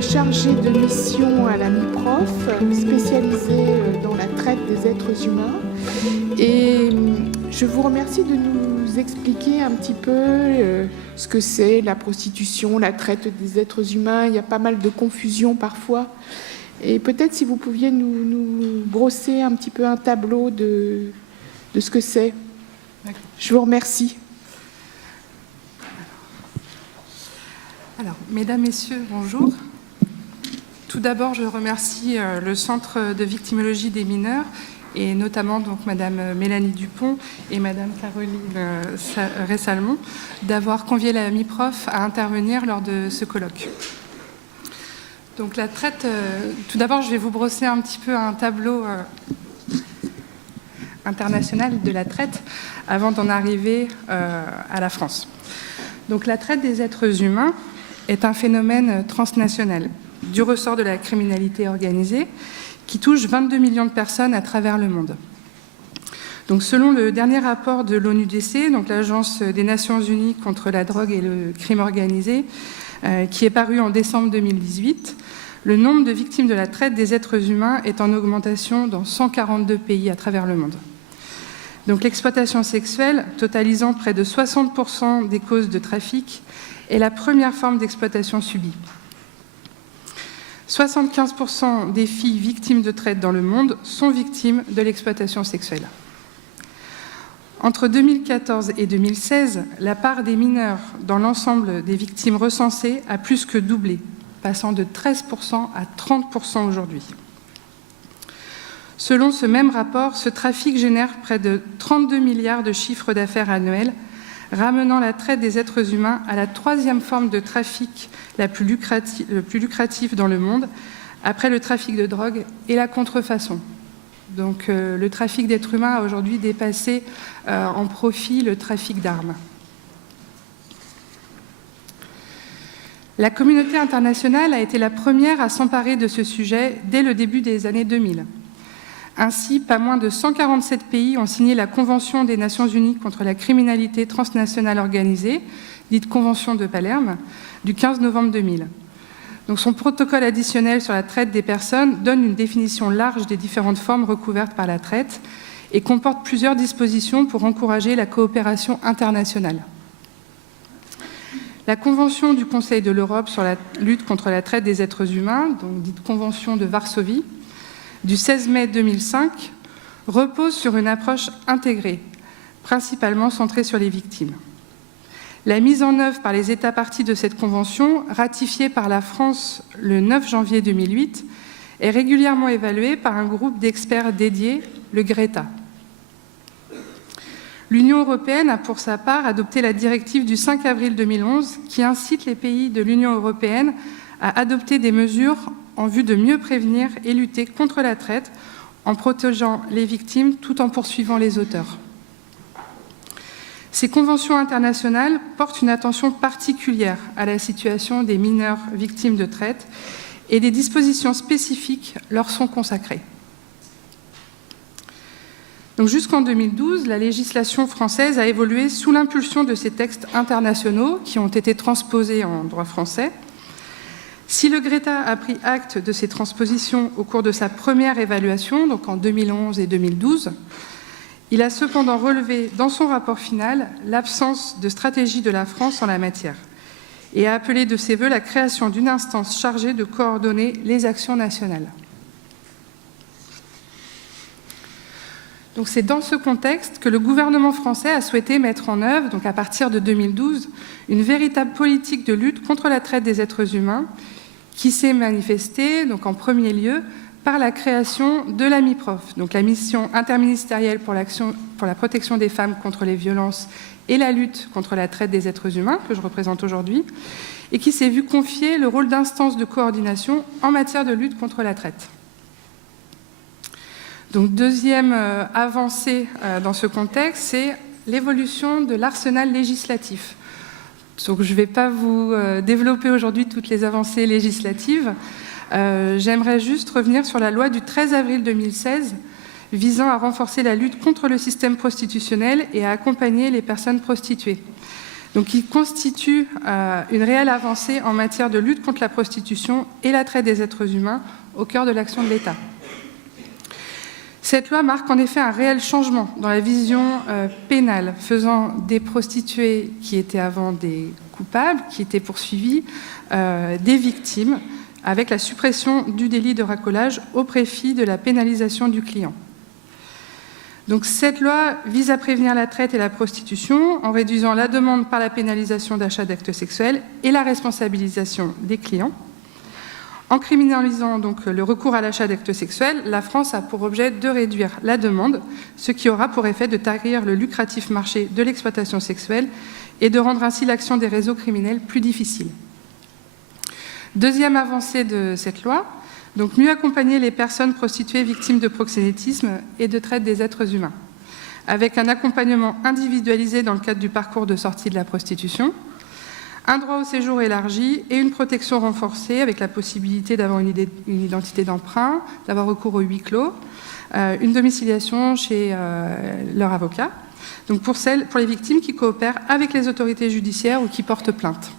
chargée de mission à la MIPROF, spécialisée dans la traite des êtres humains. Et je vous remercie de nous expliquer un petit peu ce que c'est la prostitution, la traite des êtres humains. Il y a pas mal de confusion parfois. Et peut-être si vous pouviez nous brosser un petit peu un tableau de ce que c'est. Je vous remercie. Alors, mesdames, messieurs, bonjour. Tout d'abord, je remercie le Centre de victimologie des mineurs et notamment donc Madame Mélanie Dupont et Madame Caroline Ressalmon d'avoir convié la MIPROF à intervenir lors de ce colloque. Donc la traite, tout d'abord, je vais vous brosser un petit peu un tableau international de la traite avant d'en arriver à la France. Donc la traite des êtres humains est un phénomène transnational du ressort de la criminalité organisée qui touche 22 millions de personnes à travers le monde. Donc, selon le dernier rapport de l'ONUDC, donc l'Agence des Nations Unies contre la drogue et le crime organisé, qui est paru en décembre 2018, le nombre de victimes de la traite des êtres humains est en augmentation dans 142 pays à travers le monde. Donc l'exploitation sexuelle, totalisant près de 60% des causes de trafic, est la première forme d'exploitation subie. 75% des filles victimes de traite dans le monde sont victimes de l'exploitation sexuelle. Entre 2014 et 2016, la part des mineurs dans l'ensemble des victimes recensées a plus que doublé, passant de 13% à 30% aujourd'hui. Selon ce même rapport, ce trafic génère près de 32 milliards de chiffres d'affaires annuels, ramenant la traite des êtres humains à la troisième forme de trafic le plus lucratif dans le monde, après le trafic de drogue et la contrefaçon. Donc le trafic d'êtres humains a aujourd'hui dépassé en profit le trafic d'armes. La communauté internationale a été la première à s'emparer de ce sujet dès le début des années 2000. Ainsi, pas moins de 147 pays ont signé la Convention des Nations Unies contre la criminalité transnationale organisée, dite Convention de Palerme, du 15 novembre 2000. Donc, son protocole additionnel sur la traite des personnes donne une définition large des différentes formes recouvertes par la traite et comporte plusieurs dispositions pour encourager la coopération internationale. La Convention du Conseil de l'Europe sur la lutte contre la traite des êtres humains, donc dite Convention de Varsovie, du 16 mai 2005, repose sur une approche intégrée, principalement centrée sur les victimes. La mise en œuvre par les États parties de cette convention, ratifiée par la France le 9 janvier 2008, est régulièrement évaluée par un groupe d'experts dédiés, le GRETA. L'Union européenne a pour sa part adopté la directive du 5 avril 2011 qui incite les pays de l'Union européenne à adopter des mesures en vue de mieux prévenir et lutter contre la traite en protégeant les victimes tout en poursuivant les auteurs. Ces conventions internationales portent une attention particulière à la situation des mineurs victimes de traite et des dispositions spécifiques leur sont consacrées. Donc jusqu'en 2012, la législation française a évolué sous l'impulsion de ces textes internationaux qui ont été transposés en droit français. Si le GRETA a pris acte de ces transpositions au cours de sa première évaluation, donc en 2011 et 2012, il a cependant relevé dans son rapport final l'absence de stratégie de la France en la matière et a appelé de ses vœux la création d'une instance chargée de coordonner les actions nationales. Donc c'est dans ce contexte que le gouvernement français a souhaité mettre en œuvre, donc à partir de 2012, une véritable politique de lutte contre la traite des êtres humains qui s'est manifestée, donc en premier lieu, par la création de la MIPROF, donc la mission interministérielle pour la protection des femmes contre les violences et la lutte contre la traite des êtres humains, que je représente aujourd'hui, et qui s'est vu confier le rôle d'instance de coordination en matière de lutte contre la traite. Donc, deuxième avancée dans ce contexte, c'est l'évolution de l'arsenal législatif. Donc, je ne vais pas vous développer aujourd'hui toutes les avancées législatives. J'aimerais juste revenir sur la loi du 13 avril 2016 visant à renforcer la lutte contre le système prostitutionnel et à accompagner les personnes prostituées. Donc, il constitue une réelle avancée en matière de lutte contre la prostitution et la traite des êtres humains au cœur de l'action de l'État. Cette loi marque en effet un réel changement dans la vision pénale, faisant des prostituées qui étaient avant des coupables, qui étaient poursuivis, des victimes, avec la suppression du délit de racolage au profit de la pénalisation du client. Donc, cette loi vise à prévenir la traite et la prostitution en réduisant la demande par la pénalisation d'achat d'actes sexuels et la responsabilisation des clients. En criminalisant donc le recours à l'achat d'actes sexuels, la France a pour objet de réduire la demande, ce qui aura pour effet de tarir le lucratif marché de l'exploitation sexuelle et de rendre ainsi l'action des réseaux criminels plus difficile. Deuxième avancée de cette loi, donc mieux accompagner les personnes prostituées victimes de proxénétisme et de traite des êtres humains, avec un accompagnement individualisé dans le cadre du parcours de sortie de la prostitution, un droit au séjour élargi et une protection renforcée avec la possibilité d'avoir une identité d'emprunt, d'avoir recours au huis clos, une domiciliation chez leur avocat, donc pour les victimes qui coopèrent avec les autorités judiciaires ou qui portent plainte.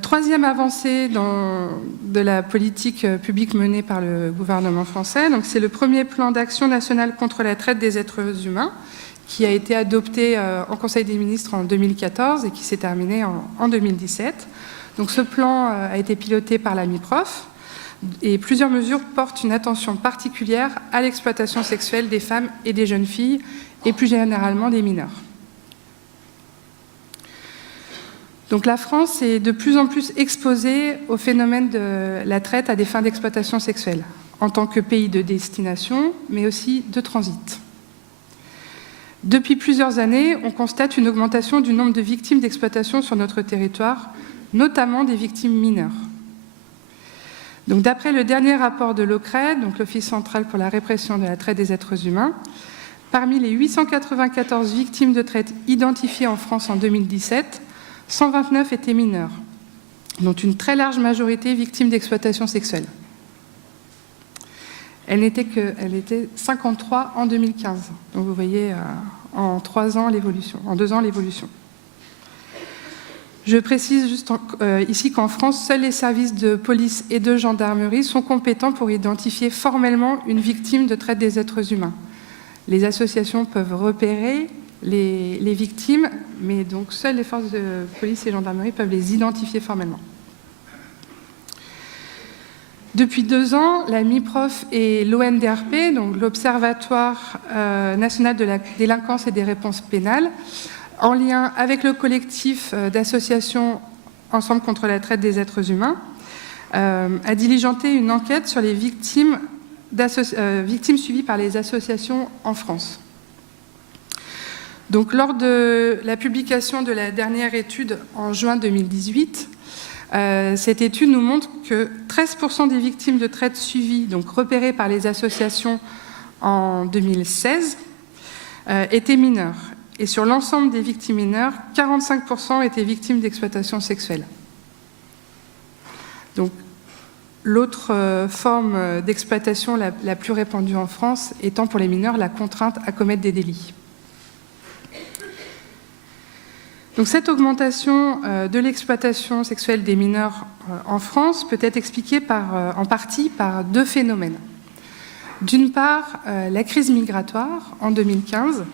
Troisième avancée de la politique publique menée par le gouvernement français, c'est le premier plan d'action national contre la traite des êtres humains qui a été adopté en Conseil des ministres en 2014 et qui s'est terminé en 2017. Donc, ce plan a été piloté par la MIPROF et plusieurs mesures portent une attention particulière à l'exploitation sexuelle des femmes et des jeunes filles et plus généralement des mineurs. Donc, la France est de plus en plus exposée au phénomène de la traite à des fins d'exploitation sexuelle, en tant que pays de destination, mais aussi de transit. Depuis plusieurs années, on constate une augmentation du nombre de victimes d'exploitation sur notre territoire, notamment des victimes mineures. Donc, d'après le dernier rapport de l'OCRED, donc l'Office central pour la répression de la traite des êtres humains, parmi les 894 victimes de traite identifiées en France en 2017, 129 étaient mineurs, dont une très large majorité victimes d'exploitation sexuelle. Elle était 53 en 2015. Donc vous voyez en 2 ans l'évolution. Je précise juste ici qu'en France, seuls les services de police et de gendarmerie sont compétents pour identifier formellement une victime de traite des êtres humains. Les associations peuvent repérer les victimes, mais donc seules les forces de police et gendarmerie peuvent les identifier formellement. Depuis 2 ans, la MIPROF et l'ONDRP, donc l'Observatoire national de la délinquance et des réponses pénales, en lien avec le collectif d'associations Ensemble contre la traite des êtres humains, a diligenté une enquête sur les victimes suivies par les associations en France. Donc, lors de la publication de la dernière étude en juin 2018, cette étude nous montre que 13% des victimes de traite suivies, donc repérées par les associations en 2016, étaient mineures. Et sur l'ensemble des victimes mineures, 45% étaient victimes d'exploitation sexuelle. Donc, l'autre forme d'exploitation la plus répandue en France étant pour les mineurs la contrainte à commettre des délits. Donc, cette augmentation de l'exploitation sexuelle des mineurs en France peut être expliquée en partie par 2 phénomènes. D'une part, la crise migratoire en 2015,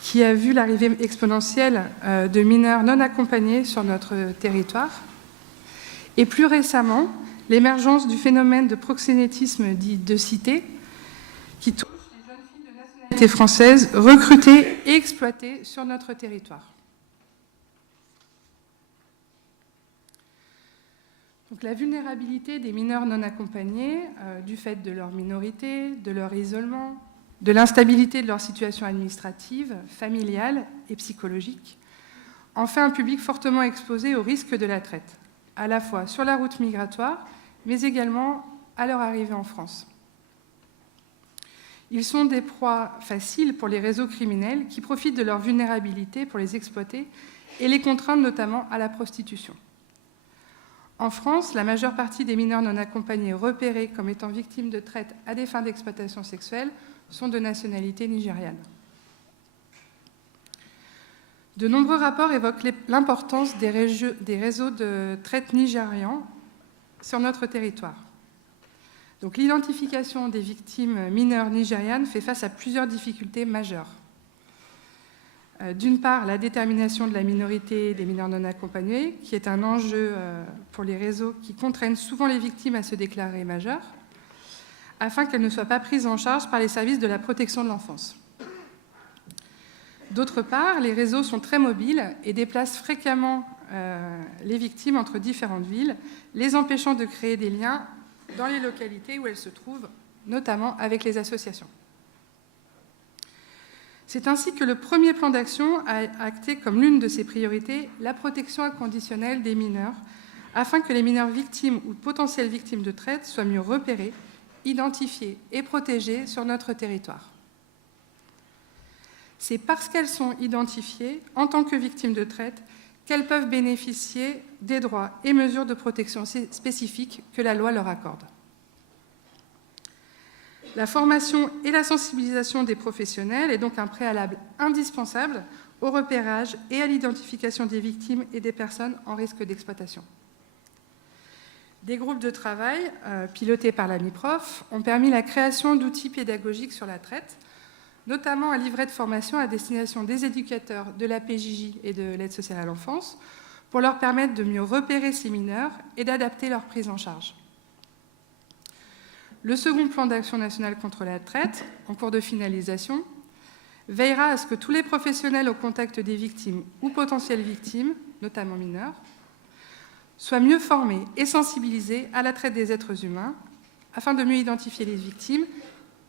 qui a vu l'arrivée exponentielle de mineurs non accompagnés sur notre territoire, et plus récemment, l'émergence du phénomène de proxénétisme dit de cité, qui touche les jeunes filles de nationalité française recrutées et exploitées sur notre territoire. Donc, la vulnérabilité des mineurs non accompagnés, du fait de leur minorité, de leur isolement, de l'instabilité de leur situation administrative, familiale et psychologique, en fait un public fortement exposé au risque de la traite, à la fois sur la route migratoire, mais également à leur arrivée en France. Ils sont des proies faciles pour les réseaux criminels qui profitent de leur vulnérabilité pour les exploiter et les contraindre notamment à la prostitution. En France, la majeure partie des mineurs non accompagnés repérés comme étant victimes de traite à des fins d'exploitation sexuelle sont de nationalité nigériane. De nombreux rapports évoquent l'importance des réseaux de traite nigérians sur notre territoire. Donc, l'identification des victimes mineures nigérianes fait face à plusieurs difficultés majeures. D'une part, la détermination de la minorité des mineurs non accompagnés, qui est un enjeu pour les réseaux qui contraignent souvent les victimes à se déclarer majeures, afin qu'elles ne soient pas prises en charge par les services de la protection de l'enfance. D'autre part, les réseaux sont très mobiles et déplacent fréquemment les victimes entre différentes villes, les empêchant de créer des liens dans les localités où elles se trouvent, notamment avec les associations. C'est ainsi que le premier plan d'action a acté comme l'une de ses priorités la protection inconditionnelle des mineurs, afin que les mineurs victimes ou potentielles victimes de traite soient mieux repérées, identifiées et protégées sur notre territoire. C'est parce qu'elles sont identifiées en tant que victimes de traite qu'elles peuvent bénéficier des droits et mesures de protection spécifiques que la loi leur accorde. La formation et la sensibilisation des professionnels est donc un préalable indispensable au repérage et à l'identification des victimes et des personnes en risque d'exploitation. Des groupes de travail pilotés par la MIPROF ont permis la création d'outils pédagogiques sur la traite, notamment un livret de formation à destination des éducateurs de la PJJ et de l'aide sociale à l'enfance, pour leur permettre de mieux repérer ces mineurs et d'adapter leur prise en charge. Le second plan d'action national contre la traite, en cours de finalisation, veillera à ce que tous les professionnels au contact des victimes ou potentielles victimes, notamment mineurs, soient mieux formés et sensibilisés à la traite des êtres humains, afin de mieux identifier les victimes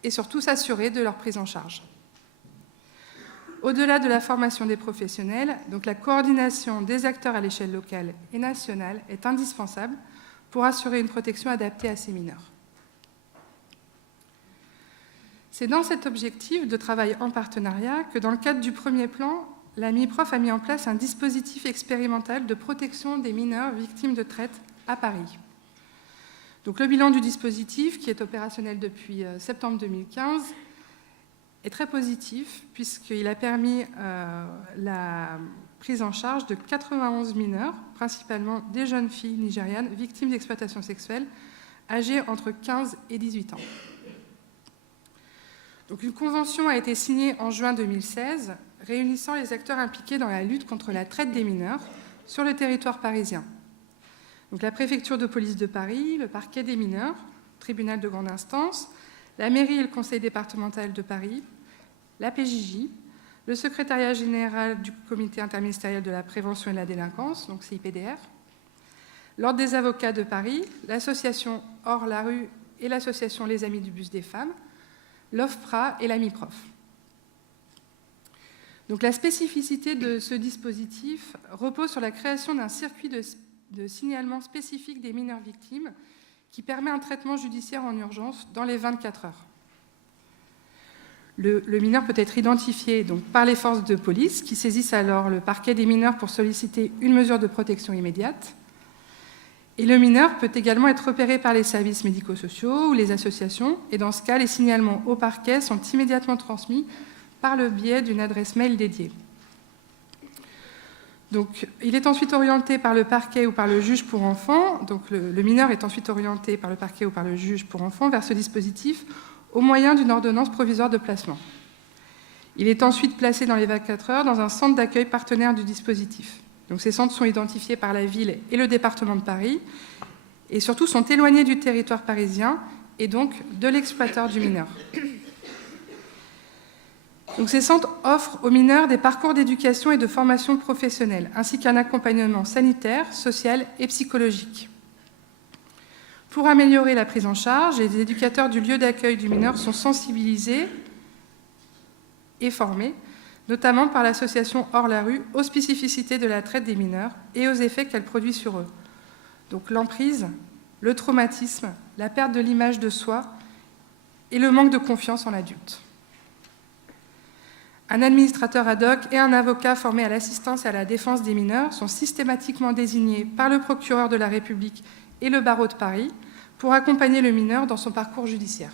et surtout s'assurer de leur prise en charge. Au-delà de la formation des professionnels, donc la coordination des acteurs à l'échelle locale et nationale est indispensable pour assurer une protection adaptée à ces mineurs. C'est dans cet objectif de travail en partenariat que, dans le cadre du premier plan, la MIPROF a mis en place un dispositif expérimental de protection des mineurs victimes de traite à Paris. Donc, le bilan du dispositif, qui est opérationnel depuis septembre 2015, est très positif puisqu'il a permis la prise en charge de 91 mineurs, principalement des jeunes filles nigérianes victimes d'exploitation sexuelle, âgées entre 15 et 18 ans. Donc, une convention a été signée en juin 2016, réunissant les acteurs impliqués dans la lutte contre la traite des mineurs sur le territoire parisien. Donc, la préfecture de police de Paris, le parquet des mineurs, le tribunal de grande instance, la mairie et le conseil départemental de Paris, la PJJ, le secrétariat général du comité interministériel de la prévention et de la délinquance, donc CIPDR, l'ordre des avocats de Paris, l'association Hors la rue et l'association Les Amis du bus des femmes, l'OFPRA et la MIPROF. Donc, la spécificité de ce dispositif repose sur la création d'un circuit de signalement spécifique des mineurs victimes qui permet un traitement judiciaire en urgence dans les 24 heures. Le mineur peut être identifié donc, par les forces de police qui saisissent alors le parquet des mineurs pour solliciter une mesure de protection immédiate. Et le mineur peut également être repéré par les services médico-sociaux ou les associations. Et dans ce cas, les signalements au parquet sont immédiatement transmis par le biais d'une adresse mail dédiée. Donc, il est ensuite orienté par le parquet ou par le juge pour enfants. Donc, le mineur est ensuite orienté par le parquet ou par le juge pour enfants vers ce dispositif au moyen d'une ordonnance provisoire de placement. Il est ensuite placé dans les 24 heures dans un centre d'accueil partenaire du dispositif. Donc, ces centres sont identifiés par la ville et le département de Paris et surtout sont éloignés du territoire parisien et donc de l'exploiteur du mineur. Donc, ces centres offrent aux mineurs des parcours d'éducation et de formation professionnelle, ainsi qu'un accompagnement sanitaire, social et psychologique. Pour améliorer la prise en charge, les éducateurs du lieu d'accueil du mineur sont sensibilisés et formés, notamment par l'association Hors la rue, aux spécificités de la traite des mineurs et aux effets qu'elle produit sur eux. Donc, l'emprise, le traumatisme, la perte de l'image de soi et le manque de confiance en l'adulte. Un administrateur ad hoc et un avocat formés à l'assistance et à la défense des mineurs sont systématiquement désignés par le procureur de la République et le barreau de Paris pour accompagner le mineur dans son parcours judiciaire.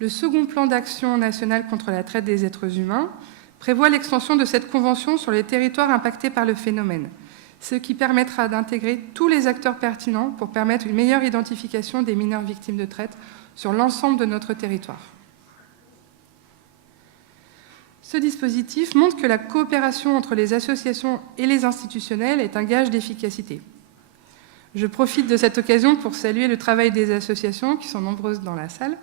Le second plan d'action national contre la traite des êtres humains prévoit l'extension de cette convention sur les territoires impactés par le phénomène, ce qui permettra d'intégrer tous les acteurs pertinents pour permettre une meilleure identification des mineurs victimes de traite sur l'ensemble de notre territoire. Ce dispositif montre que la coopération entre les associations et les institutionnels est un gage d'efficacité. Je profite de cette occasion pour saluer le travail des associations, qui sont nombreuses dans la salle,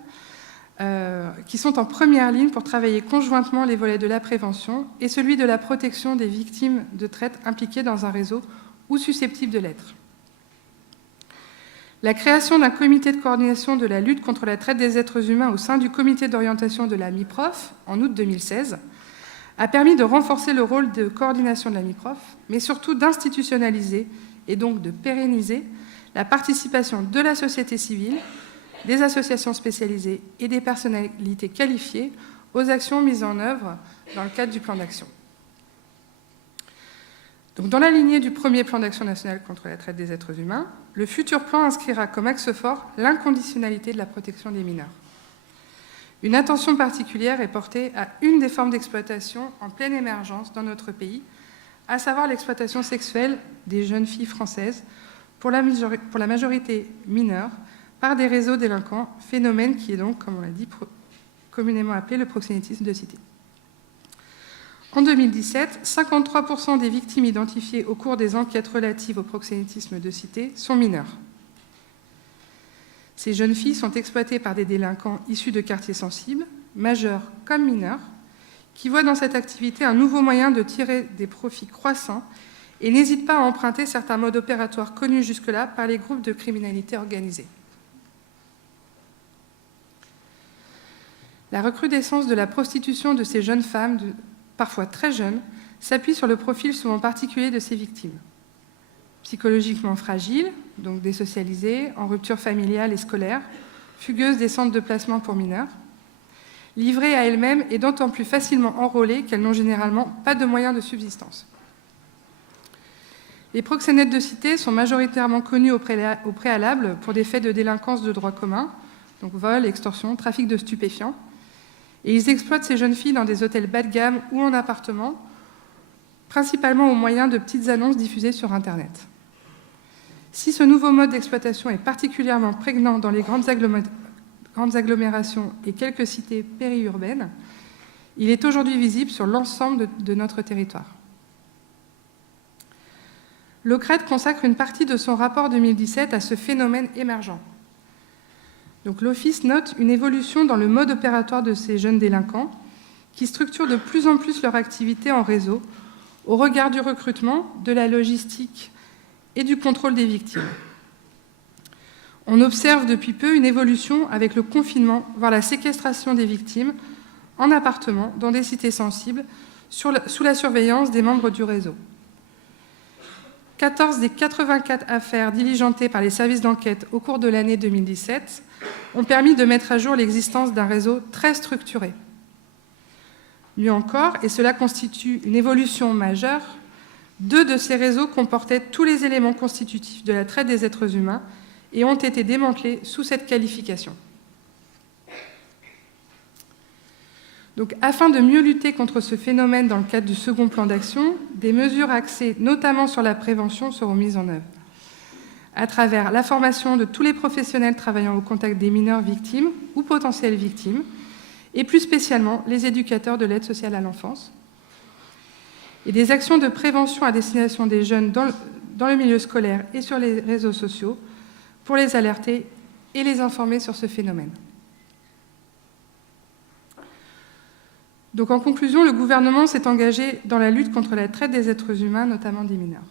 qui sont en première ligne pour travailler conjointement les volets de la prévention et celui de la protection des victimes de traite impliquées dans un réseau ou susceptibles de l'être. La création d'un comité de coordination de la lutte contre la traite des êtres humains au sein du comité d'orientation de la MIPROF en août 2016 a permis de renforcer le rôle de coordination de la MIPROF, mais surtout d'institutionnaliser et donc de pérenniser la participation de la société civile, des associations spécialisées et des personnalités qualifiées aux actions mises en œuvre dans le cadre du plan d'action. Donc, dans la lignée du premier plan d'action national contre la traite des êtres humains, le futur plan inscrira comme axe fort l'inconditionnalité de la protection des mineurs. Une attention particulière est portée à une des formes d'exploitation en pleine émergence dans notre pays, à savoir l'exploitation sexuelle des jeunes filles françaises, pour la majorité mineure, par des réseaux délinquants, phénomène qui est donc, comme on l'a dit, communément appelé le proxénétisme de cité. En 2017, 53% des victimes identifiées au cours des enquêtes relatives au proxénétisme de cité sont mineures. Ces jeunes filles sont exploitées par des délinquants issus de quartiers sensibles, majeurs comme mineurs, qui voient dans cette activité un nouveau moyen de tirer des profits croissants et n'hésitent pas à emprunter certains modes opératoires connus jusque-là par les groupes de criminalité organisée. La recrudescence de la prostitution de ces jeunes femmes, parfois très jeunes, s'appuie sur le profil souvent particulier de ces victimes. Psychologiquement fragiles, donc désocialisées, en rupture familiale et scolaire, fugueuses des centres de placement pour mineurs, livrées à elles-mêmes et d'autant plus facilement enrôlées qu'elles n'ont généralement pas de moyens de subsistance. Les proxénètes de cité sont majoritairement connus au préalable pour des faits de délinquance de droit commun, donc vol, extorsion, trafic de stupéfiants, et ils exploitent ces jeunes filles dans des hôtels bas de gamme ou en appartement, principalement au moyen de petites annonces diffusées sur Internet. Si ce nouveau mode d'exploitation est particulièrement prégnant dans les grandes agglomérations et quelques cités périurbaines, il est aujourd'hui visible sur l'ensemble de notre territoire. L'OCRED consacre une partie de son rapport 2017 à ce phénomène émergent. Donc, l'Office note une évolution dans le mode opératoire de ces jeunes délinquants qui structurent de plus en plus leur activité en réseau au regard du recrutement, de la logistique et du contrôle des victimes. On observe depuis peu une évolution avec le confinement, voire la séquestration des victimes en appartement dans des cités sensibles sous la surveillance des membres du réseau. 14 des 84 affaires diligentées par les services d'enquête au cours de l'année 2017 ont permis de mettre à jour l'existence d'un réseau très structuré. Mieux encore, et cela constitue une évolution majeure, 2 de ces réseaux comportaient tous les éléments constitutifs de la traite des êtres humains et ont été démantelés sous cette qualification. Donc, afin de mieux lutter contre ce phénomène dans le cadre du second plan d'action, des mesures axées notamment sur la prévention seront mises en œuvre, à travers la formation de tous les professionnels travaillant au contact des mineurs victimes ou potentielles victimes, et plus spécialement les éducateurs de l'aide sociale à l'enfance, et des actions de prévention à destination des jeunes dans le milieu scolaire et sur les réseaux sociaux pour les alerter et les informer sur ce phénomène. Donc, en conclusion, le gouvernement s'est engagé dans la lutte contre la traite des êtres humains, notamment des mineurs.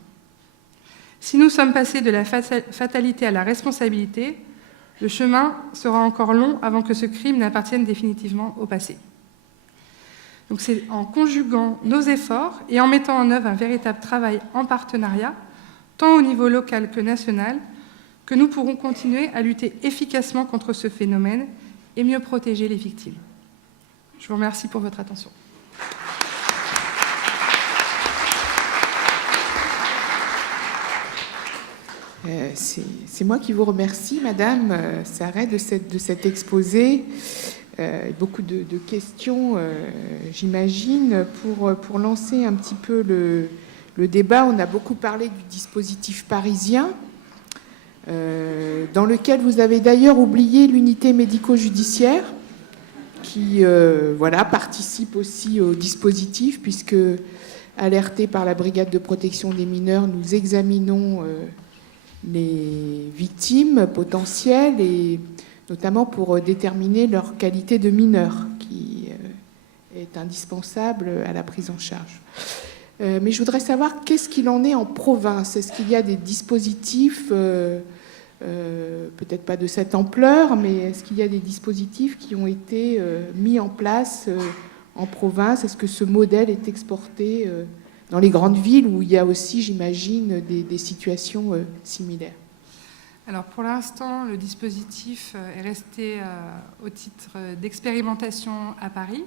Si nous sommes passés de la fatalité à la responsabilité, le chemin sera encore long avant que ce crime n'appartienne définitivement au passé. Donc, c'est en conjuguant nos efforts et en mettant en œuvre un véritable travail en partenariat, tant au niveau local que national, que nous pourrons continuer à lutter efficacement contre ce phénomène et mieux protéger les victimes. Je vous remercie pour votre attention. C'est moi qui vous remercie, Madame Sarret, de cet exposé beaucoup de questions, j'imagine. Pour lancer un petit peu le débat, on a beaucoup parlé du dispositif parisien, dans lequel vous avez d'ailleurs oublié l'unité médico-judiciaire, qui participe aussi au dispositif, puisque, alertés par la brigade de protection des mineurs, nous examinons les victimes potentielles, et notamment pour déterminer leur qualité de mineur, qui est indispensable à la prise en charge. Mais je voudrais savoir qu'est-ce qu'il en est en province. Est-ce qu'il y a des dispositifs, peut-être pas de cette ampleur, mais est-ce qu'il y a des dispositifs qui ont été mis en place en province? Est-ce que ce modèle est exporté dans les grandes villes où il y a aussi, j'imagine, des situations similaires? Alors pour l'instant, le dispositif est resté au titre d'expérimentation à Paris.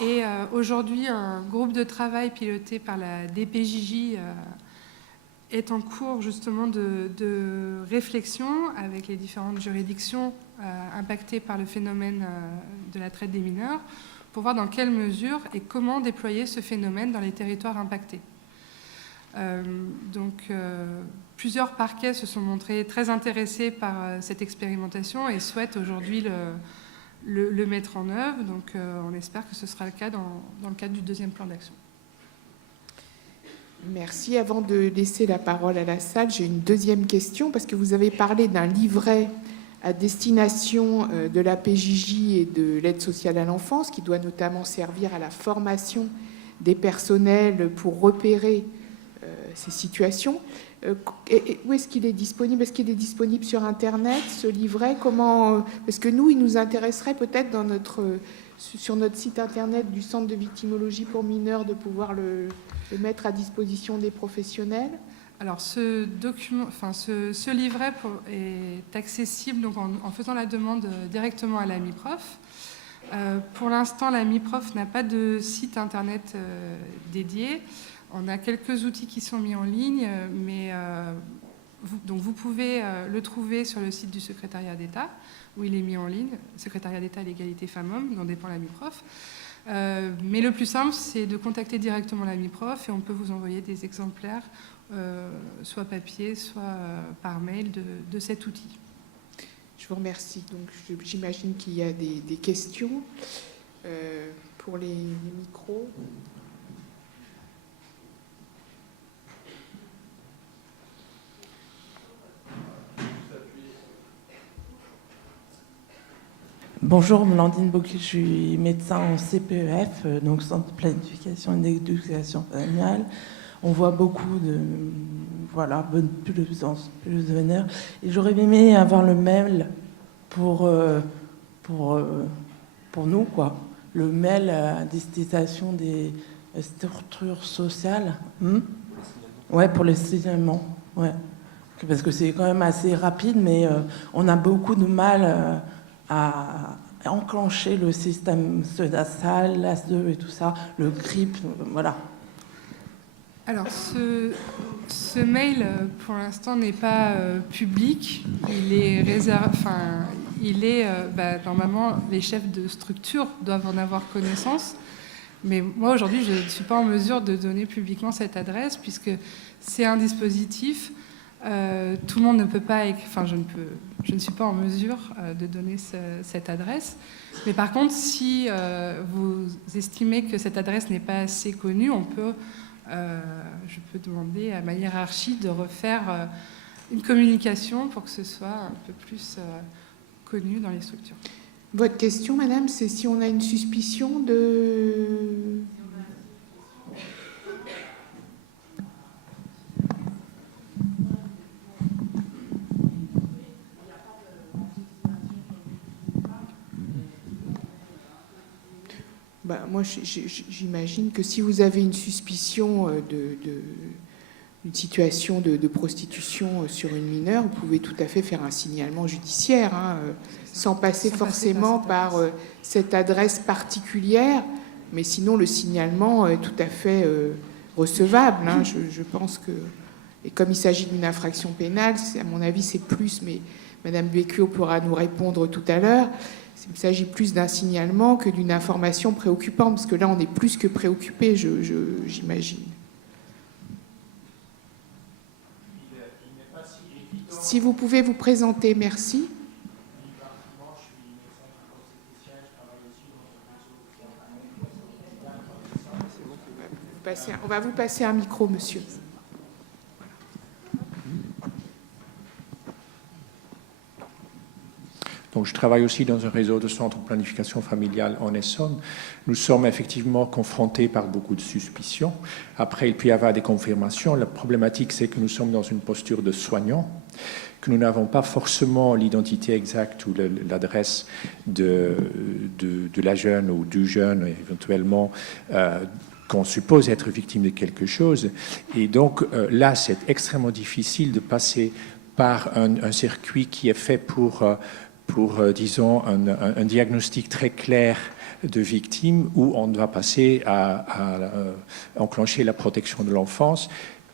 Et aujourd'hui, un groupe de travail piloté par la DPJJ est en cours justement de réflexion avec les différentes juridictions impactées par le phénomène de la traite des mineurs, pour voir dans quelle mesure et comment déployer ce phénomène dans les territoires impactés. Plusieurs parquets se sont montrés très intéressés par cette expérimentation et souhaitent aujourd'hui le mettre en œuvre. Donc on espère que ce sera le cas dans le cadre du deuxième plan d'action. Merci. Avant de laisser la parole à la salle, j'ai une deuxième question, parce que vous avez parlé d'un livret à destination de la PJJ et de l'aide sociale à l'enfance, qui doit notamment servir à la formation des personnels pour repérer ces situations. Où est-ce qu'il est disponible? Est-ce qu'il est disponible sur Internet, ce livret? Comment? Parce que nous, il nous intéresserait peut-être sur notre site Internet du Centre de victimologie pour mineurs de pouvoir le mettre à disposition des professionnels. Alors, ce livret est accessible donc, en faisant la demande directement à la MIPROF. Pour l'instant, la MIPROF n'a pas de site Internet dédié. On a quelques outils qui sont mis en ligne, mais vous pouvez le trouver sur le site du secrétariat d'État, où il est mis en ligne, secrétariat d'État à l'égalité femmes-hommes, dont dépend la MIPROF. Mais le plus simple, c'est de contacter directement la MIPROF et on peut vous envoyer des exemplaires, soit papier, soit par mail, de cet outil. Je vous remercie. Donc, j'imagine qu'il y a des questions pour les micros. Bonjour, Blandine Bocquet, je suis médecin en CPEF, donc Centre de planification et d'éducation familiale. On voit beaucoup de plus de vénère. Et j'aurais aimé avoir le mail pour nous, quoi. Le mail à destination des structures sociales. Ouais, pour les signalements. Ouais. Parce que c'est quand même assez rapide, mais on a beaucoup de mal à enclencher le système SEDASAL, l'AS2 et tout ça, le GRIP, voilà. Alors, ce mail, pour l'instant, n'est pas public. Il est réservé. Normalement, les chefs de structure doivent en avoir connaissance. Mais moi, aujourd'hui, je ne suis pas en mesure de donner publiquement cette adresse, puisque c'est un dispositif. Tout le monde ne peut pas. Je ne suis pas en mesure de donner cette adresse. Mais par contre, si vous estimez que cette adresse n'est pas assez connue, je peux demander à ma hiérarchie de refaire une communication pour que ce soit un peu plus connu dans les structures. Votre question, madame, c'est si on a une suspicion de... Moi, j'imagine que si vous avez une suspicion d'une situation de prostitution sur une mineure, vous pouvez tout à fait faire un signalement judiciaire, sans passer forcément par cette adresse particulière, mais sinon le signalement est tout à fait recevable. Je pense que, et comme il s'agit d'une infraction pénale, à mon avis c'est plus, mais Madame Becchio pourra nous répondre tout à l'heure, Il s'agit plus d'un signalement que d'une information préoccupante, parce que là, on est plus que préoccupé, j'imagine. Si vous pouvez vous présenter, merci. On va vous passer un micro, monsieur. Donc, je travaille aussi dans un réseau de centres de planification familiale en Essonne. Nous sommes effectivement confrontés par beaucoup de suspicions. Après, il peut y avoir des confirmations. La problématique, c'est que nous sommes dans une posture de soignants, que nous n'avons pas forcément l'identité exacte ou l'adresse de la jeune ou du jeune, éventuellement, qu'on suppose être victime de quelque chose. Et donc, là, c'est extrêmement difficile de passer par un circuit qui est fait pour disons, un diagnostic très clair de victime où on va passer à enclencher la protection de l'enfance.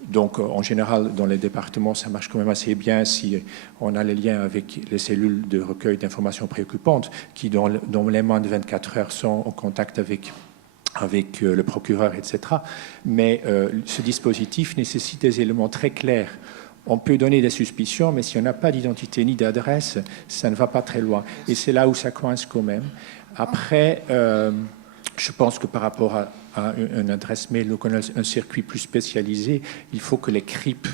Donc, en général, dans les départements, ça marche quand même assez bien si on a les liens avec les cellules de recueil d'informations préoccupantes qui, dans les moins de 24 heures, sont en contact avec le procureur, etc. Mais ce dispositif nécessite des éléments très clairs. On peut donner des suspicions, mais si on n'a pas d'identité ni d'adresse, ça ne va pas très loin. Et c'est là où ça coince quand même. Après, je pense que par rapport à une adresse mail, donc on a un circuit plus spécialisé, il faut que les CRIP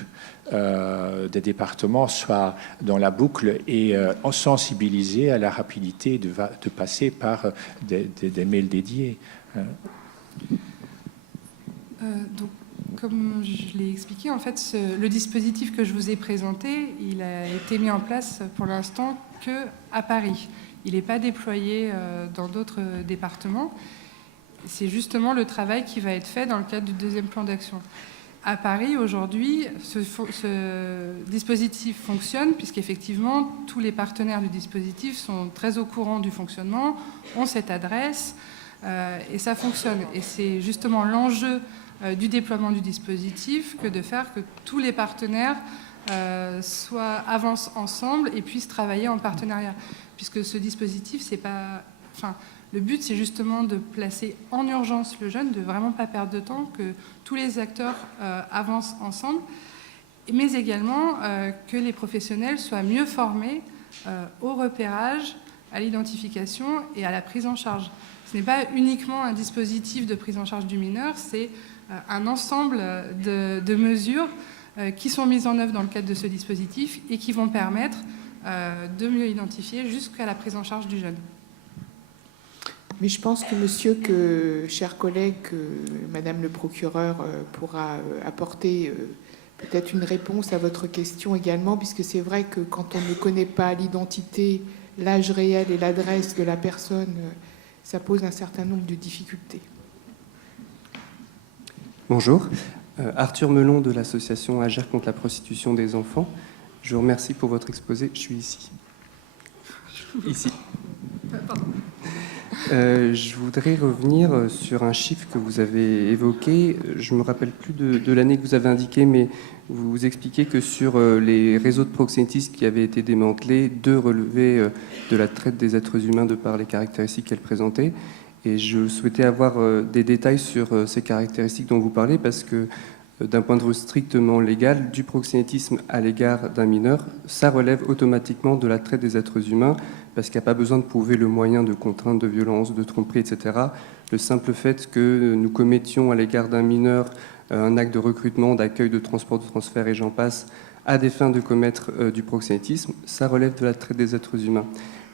des départements soient dans la boucle et sensibilisés à la rapidité de passer par des mails dédiés. Donc, comme je l'ai expliqué, en fait, le dispositif que je vous ai présenté, il a été mis en place pour l'instant qu'à Paris. Il n'est pas déployé dans d'autres départements. C'est justement le travail qui va être fait dans le cadre du deuxième plan d'action. À Paris, aujourd'hui, ce dispositif fonctionne puisqu'effectivement, tous les partenaires du dispositif sont très au courant du fonctionnement, ont cette adresse et ça fonctionne. Et c'est justement l'enjeu du déploiement du dispositif que de faire que tous les partenaires avancent ensemble et puissent travailler en partenariat. Puisque ce dispositif, c'est pas... Enfin, le but, c'est justement de placer en urgence le jeune, de vraiment pas perdre de temps, que tous les acteurs avancent ensemble, mais également que les professionnels soient mieux formés au repérage, à l'identification et à la prise en charge. Ce n'est pas uniquement un dispositif de prise en charge du mineur, c'est un ensemble de mesures qui sont mises en œuvre dans le cadre de ce dispositif et qui vont permettre de mieux identifier jusqu'à la prise en charge du jeune. Mais je pense que chers collègues, Madame le procureur pourra apporter peut-être une réponse à votre question également, puisque c'est vrai que quand on ne connaît pas l'identité, l'âge réel et l'adresse de la personne, ça pose un certain nombre de difficultés. Bonjour, Arthur Melon de l'association Agir contre la prostitution des enfants. Je vous remercie pour votre exposé. Je suis ici. Pardon. Je voudrais revenir sur un chiffre que vous avez évoqué. Je ne me rappelle plus de l'année que vous avez indiqué, mais vous expliquez que sur les réseaux de proxénétisme qui avaient été démantelés, 2 relevaient de la traite des êtres humains de par les caractéristiques qu'elles présentaient. Et je souhaitais avoir des détails sur ces caractéristiques dont vous parlez, parce que d'un point de vue strictement légal, du proxénétisme à l'égard d'un mineur, ça relève automatiquement de la traite des êtres humains, parce qu'il n'y a pas besoin de prouver le moyen de contrainte, de violence, de tromperie, etc. Le simple fait que nous commettions à l'égard d'un mineur un acte de recrutement, d'accueil, de transport, de transfert et j'en passe, à des fins de commettre du proxénétisme, ça relève de la traite des êtres humains.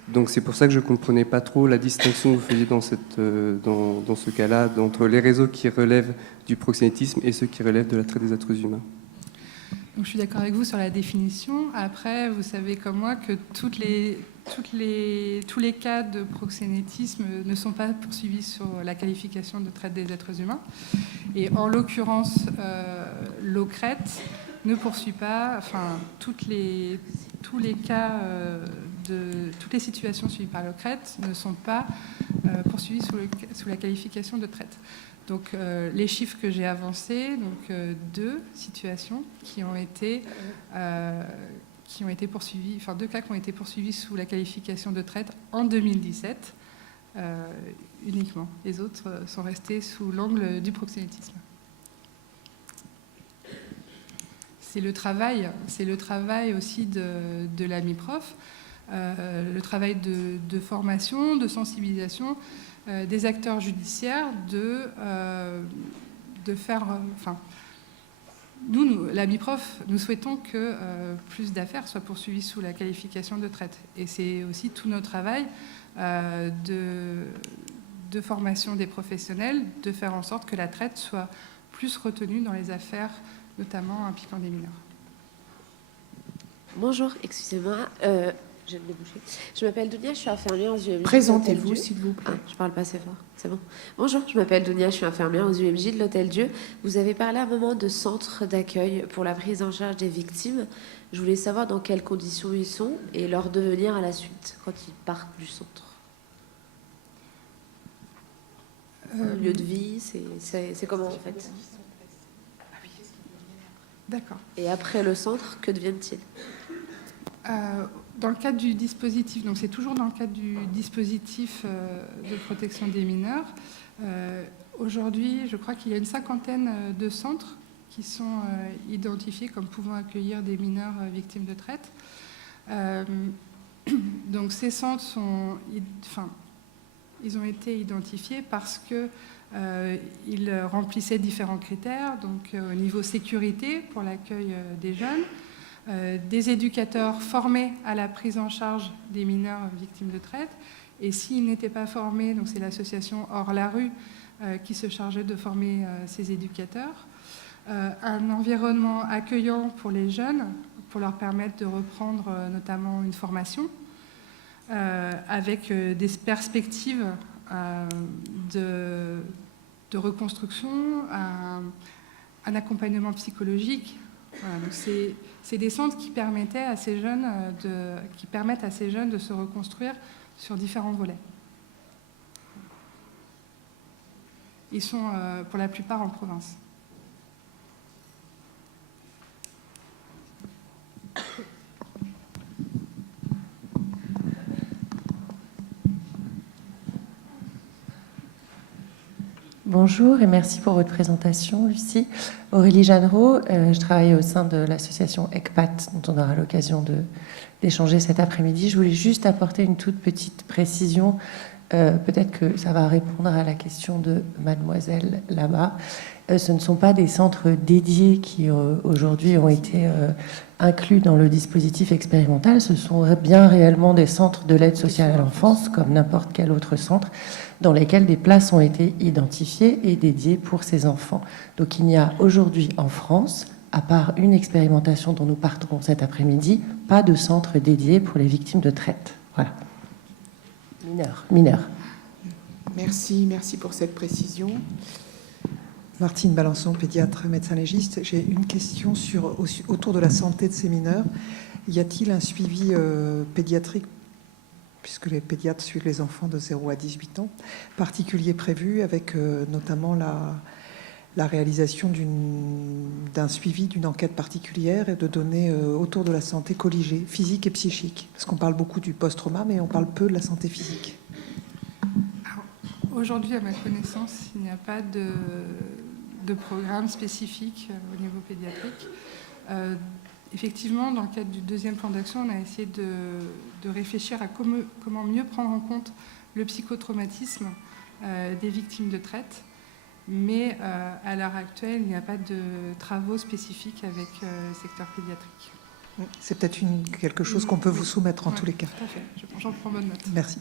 Donc c'est pour ça que je ne comprenais pas trop la distinction que vous faisiez dans ce cas-là entre les réseaux qui relèvent du proxénétisme et ceux qui relèvent de la traite des êtres humains. Donc, je suis d'accord avec vous sur la définition. Après, vous savez comme moi que tous les cas de proxénétisme ne sont pas poursuivis sur la qualification de traite des êtres humains. Et en l'occurrence, l'OCRET ne poursuit pas, enfin, tous les cas toutes les situations suivies par l'OCRET ne sont pas poursuivies sous la qualification de traite. Donc, les chiffres que j'ai avancés, donc 2 situations qui ont été qui ont été poursuivis, enfin 2 cas qui ont été poursuivis sous la qualification de traite en 2017 uniquement. Les autres sont restés sous l'angle du proxénétisme. C'est le travail aussi de la MIPROF, le travail de formation, de sensibilisation des acteurs judiciaires, de faire... Nous, la MIPROF, nous souhaitons que plus d'affaires soient poursuivies sous la qualification de traite. Et c'est aussi tout notre travail de formation des professionnels, de faire en sorte que la traite soit plus retenue dans les affaires, notamment impliquant des mineurs. Bonjour, excusez-moi, je vais me déboucher. Je m'appelle Dounia, je suis infirmière aux UMJ. Présentez-vous, s'il vous plaît. Je parle pas assez fort, c'est bon. Bonjour, je m'appelle Dounia, je suis infirmière aux UMJ de l'Hôtel Dieu. Vous avez parlé à un moment de centres d'accueil pour la prise en charge des victimes. Je voulais savoir dans quelles conditions ils sont et leur devenir à la suite, quand ils partent du centre. Lieu de vie, c'est comment en fait? D'accord. Et après le centre, que deviennent-ils? Dans le cadre du dispositif, donc c'est toujours dans le cadre du dispositif de protection des mineurs. Aujourd'hui, je crois qu'il y a une 50aine de centres qui sont identifiés comme pouvant accueillir des mineurs victimes de traite. Donc ces centres ils ont été identifiés parce que ils remplissaient différents critères, donc au niveau sécurité pour l'accueil des jeunes, des éducateurs formés à la prise en charge des mineurs victimes de traite, et s'ils n'étaient pas formés, donc c'est l'association Hors la rue qui se chargeait de former ces éducateurs, un environnement accueillant pour les jeunes, pour leur permettre de reprendre notamment une formation, avec des perspectives de reconstruction, un accompagnement psychologique. Voilà, donc c'est des centres qui permettent à ces jeunes de se reconstruire sur différents volets. Ils sont pour la plupart en province. Bonjour et merci pour votre présentation, Lucie. Aurélie Jeannereau, je travaille au sein de l'association ECPAT, dont on aura l'occasion d'échanger cet après-midi. Je voulais juste apporter une toute petite précision. Peut-être que ça va répondre à la question de mademoiselle là-bas. Ce ne sont pas des centres dédiés qui aujourd'hui ont été inclus dans le dispositif expérimental. Ce sont bien réellement des centres de l'aide sociale à l'enfance, comme n'importe quel autre centre, dans lesquels des places ont été identifiées et dédiées pour ces enfants. Donc il n'y a aujourd'hui en France, à part une expérimentation dont nous parlerons cet après-midi, pas de centre dédié pour les victimes de traite. Voilà. Mineurs. Merci pour cette précision. Martine Balançon, pédiatre, médecin légiste. J'ai une question autour de la santé de ces mineurs. Y a-t-il un suivi pédiatrique, puisque les pédiatres suivent les enfants de 0 à 18 ans, particulier prévu avec notamment la réalisation d'un suivi, d'une enquête particulière et de données autour de la santé colligée, physique et psychique? Parce qu'on parle beaucoup du post-trauma, mais on parle peu de la santé physique. Aujourd'hui, à ma connaissance, il n'y a pas de programme spécifique au niveau pédiatrique. Effectivement, dans le cadre du deuxième plan d'action, on a essayé de réfléchir à comment mieux prendre en compte le psychotraumatisme des victimes de traite. Mais à l'heure actuelle, il n'y a pas de travaux spécifiques avec le secteur pédiatrique. C'est peut-être quelque chose qu'on peut vous soumettre en tous les cas. Tout à fait, j'en prends bonne note. Merci.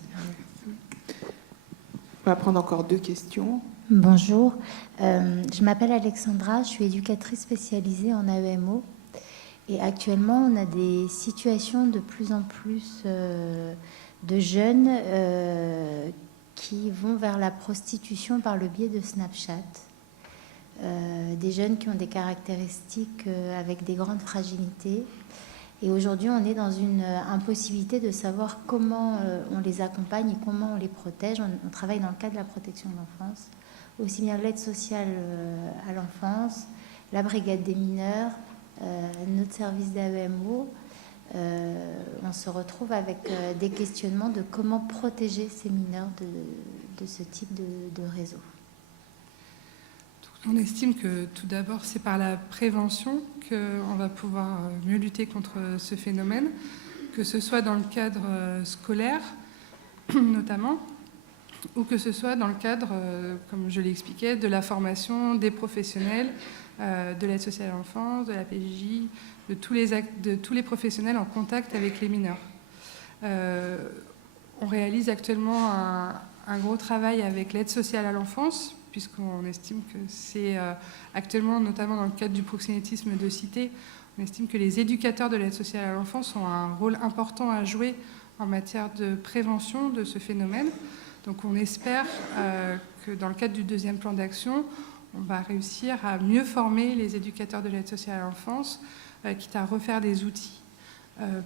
On va prendre encore 2 questions. Bonjour, je m'appelle Alexandra, je suis éducatrice spécialisée en AEMO. Et actuellement, on a des situations de plus en plus de jeunes qui vont vers la prostitution par le biais de Snapchat. Des jeunes qui ont des caractéristiques avec des grandes fragilités. Et aujourd'hui, on est dans une impossibilité de savoir comment on les accompagne et comment on les protège. On travaille dans le cadre de la protection de l'enfance, aussi bien l'aide sociale à l'enfance, la brigade des mineurs, notre service d'AEMO. on se retrouve avec des questionnements de comment protéger ces mineurs de ce type de réseau. On estime que tout d'abord, c'est par la prévention qu'on va pouvoir mieux lutter contre ce phénomène, que ce soit dans le cadre scolaire notamment, ou que ce soit dans le cadre, comme je l'expliquais, de la formation des professionnels, de l'aide sociale à l'enfance, de la PJJ, de tous les professionnels en contact avec les mineurs. On réalise actuellement un gros travail avec l'aide sociale à l'enfance, puisqu'on estime que c'est actuellement, notamment dans le cadre du proxénétisme de cité, on estime que les éducateurs de l'aide sociale à l'enfance ont un rôle important à jouer en matière de prévention de ce phénomène. Donc on espère que dans le cadre du deuxième plan d'action, on va réussir à mieux former les éducateurs de l'aide sociale à l'enfance, quitte à refaire des outils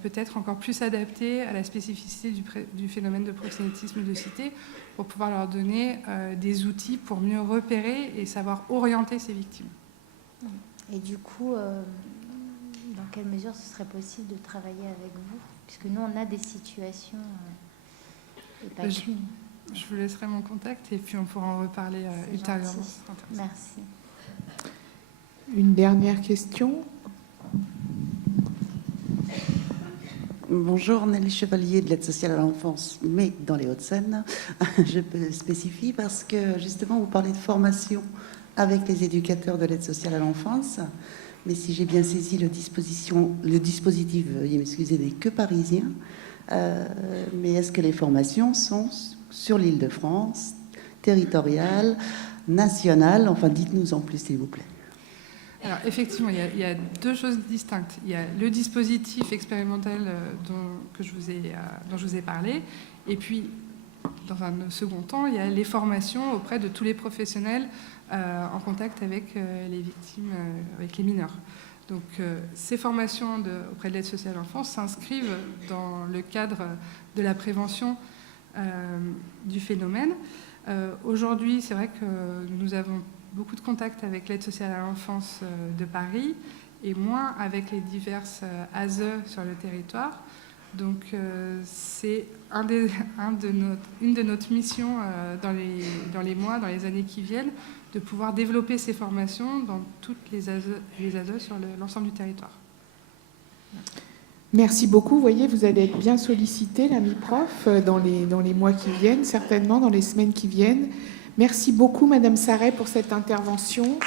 peut-être encore plus adaptés à la spécificité du phénomène de proxénétisme de cité, pour pouvoir leur donner des outils pour mieux repérer et savoir orienter ces victimes. Et du coup, dans quelle mesure ce serait possible de travailler avec vous? Puisque nous, on a des situations et pas qu'une. Je vous laisserai mon contact et puis on pourra en reparler ultérieurement. Merci. Une dernière question. Bonjour, Nelly Chevalier de l'aide sociale à l'enfance, mais dans les Hauts-de-Seine. Je spécifie parce que justement vous parlez de formation avec les éducateurs de l'aide sociale à l'enfance, mais si j'ai bien saisi le dispositif, veuillez m'excuser, n'est que parisien. Mais est-ce que les formations sont sur l'Île-de-France, territoriale, nationale? Enfin, dites-nous en plus, s'il vous plaît. Alors, effectivement, il y a deux choses distinctes. Il y a le dispositif expérimental dont je vous ai parlé, et puis, dans un second temps, il y a les formations auprès de tous les professionnels en contact avec les victimes, avec les mineurs. Donc, ces formations auprès de l'aide sociale à l'enfance s'inscrivent dans le cadre de la prévention du phénomène. Aujourd'hui, c'est vrai que nous avons beaucoup de contacts avec l'aide sociale à l'enfance de Paris et moins avec les diverses ASE sur le territoire. Donc c'est une de notre missions dans les mois, dans les années qui viennent, de pouvoir développer ces formations dans toutes les ASE sur l'ensemble du territoire. Merci beaucoup. Vous voyez, vous allez être bien sollicité, la MIPROF, dans les mois qui viennent, certainement dans les semaines qui viennent. Merci beaucoup, Madame Sarret, pour cette intervention.